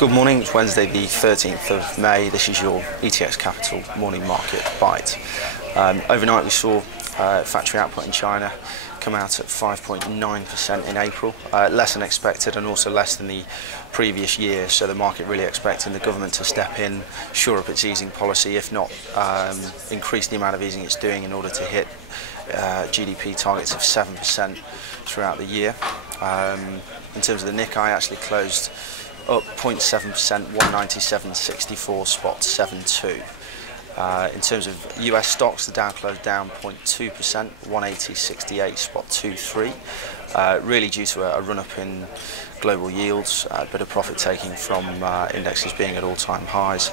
Good morning, it's Wednesday the 13th of May. This is your ETX Capital Morning Market Bite. Overnight we saw factory output in China come out at 5.9% in April, less than expected and also less than the previous year, so the market really expecting the government to step in, shore up its easing policy, if not increase the amount of easing it's doing in order to hit GDP targets of 7% throughout the year. In terms of the Nikkei, actually closed up 0.7%, 197.64, spot 72. In terms of US stocks, the Dow closed down 0.2%, 180.68, spot 23. Really due to a run-up in global yields, a bit of profit taking from indexes being at all-time highs,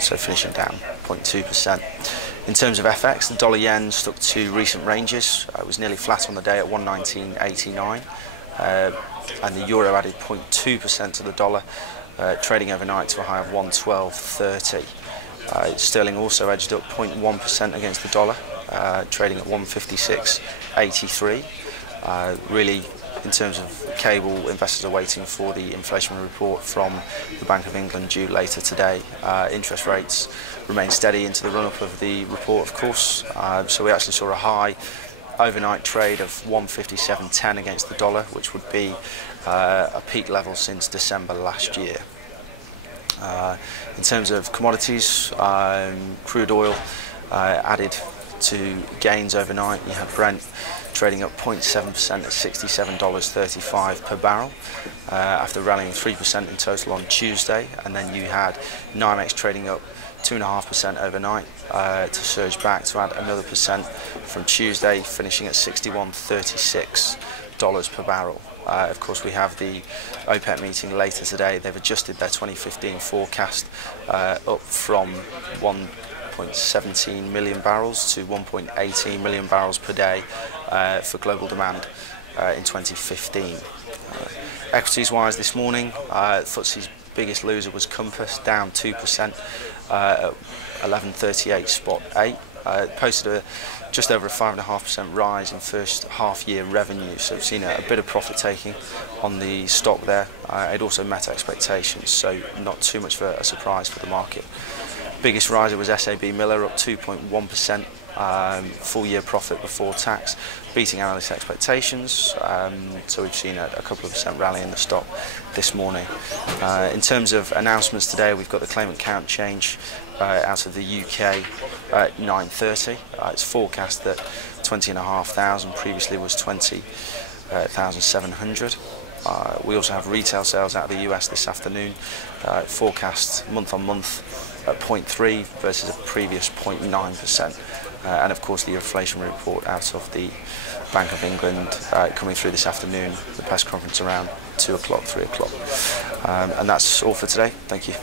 so finishing down 0.2%. In terms of FX, the dollar yen stuck to recent ranges. It was nearly flat on the day at 119.89. And the euro added 0.2% to the dollar, trading overnight to a high of 112.30. Sterling also edged up 0.1% against the dollar, trading at 156.83. Really, in terms of cable, investors are waiting for the inflation report from the Bank of England due later today. Interest rates remain steady into the run-up of the report, of course. So we actually saw a high overnight trade of 157.10 against the dollar, which would be a peak level since December last year. In terms of commodities, crude oil added to gains overnight. You had Brent trading up 0.7% at $67.35 per barrel after rallying 3% in total on Tuesday, and then you had NYMEX trading up 2.5% overnight to surge back to add another percent from Tuesday, finishing at $61.36 per barrel. Of course, we have the OPEC meeting later today. They've adjusted their 2015 forecast up from 1.17 million barrels to 1.18 million barrels per day for global demand in 2015. Equities-wise this morning, FTSE's biggest loser was Compass, down 2% at 11.38 spot 8. Posted just over a 5.5% rise in first half-year revenue, so we've seen a bit of profit taking on the stock there. It also met expectations, so not too much of a surprise for the market. Biggest riser was SAB Miller, up 2.1%. Full-year profit before tax, beating analyst expectations. So we've seen a couple of percent rally in the stock this morning. In terms of announcements today, we've got the claimant count change out of the UK at 9:30. It's forecast that 20,500 previously was 20,700. We also have retail sales out of the US this afternoon, forecast month on month at 0.3 versus a previous 0.9%. And of course the inflation report out of the Bank of England coming through this afternoon, the press conference around 2 o'clock, 3 o'clock. And that's all for today. Thank you.